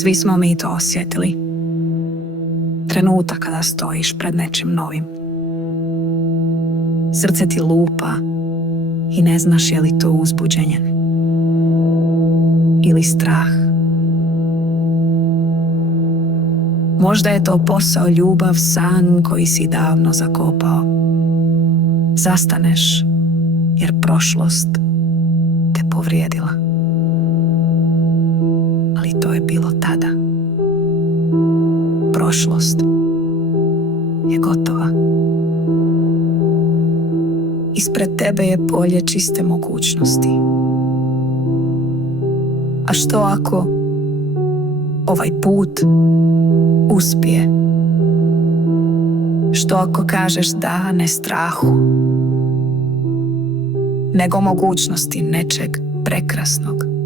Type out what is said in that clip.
Svi smo mi to osjetili. Trenutak kada stojiš pred nečim novim. Srce ti lupa i ne znaš je li to uzbuđenje ili strah. Možda je to posao, ljubav, san koji si davno zakopao. Zastaneš jer prošlost te povrijedila. Ali to je bilo tada. Prošlost je gotova. Ispred tebe je polje čiste mogućnosti. A što ako ovaj put uspije? Što ako kažeš da ne strahu, nego mogućnosti nečeg prekrasnog?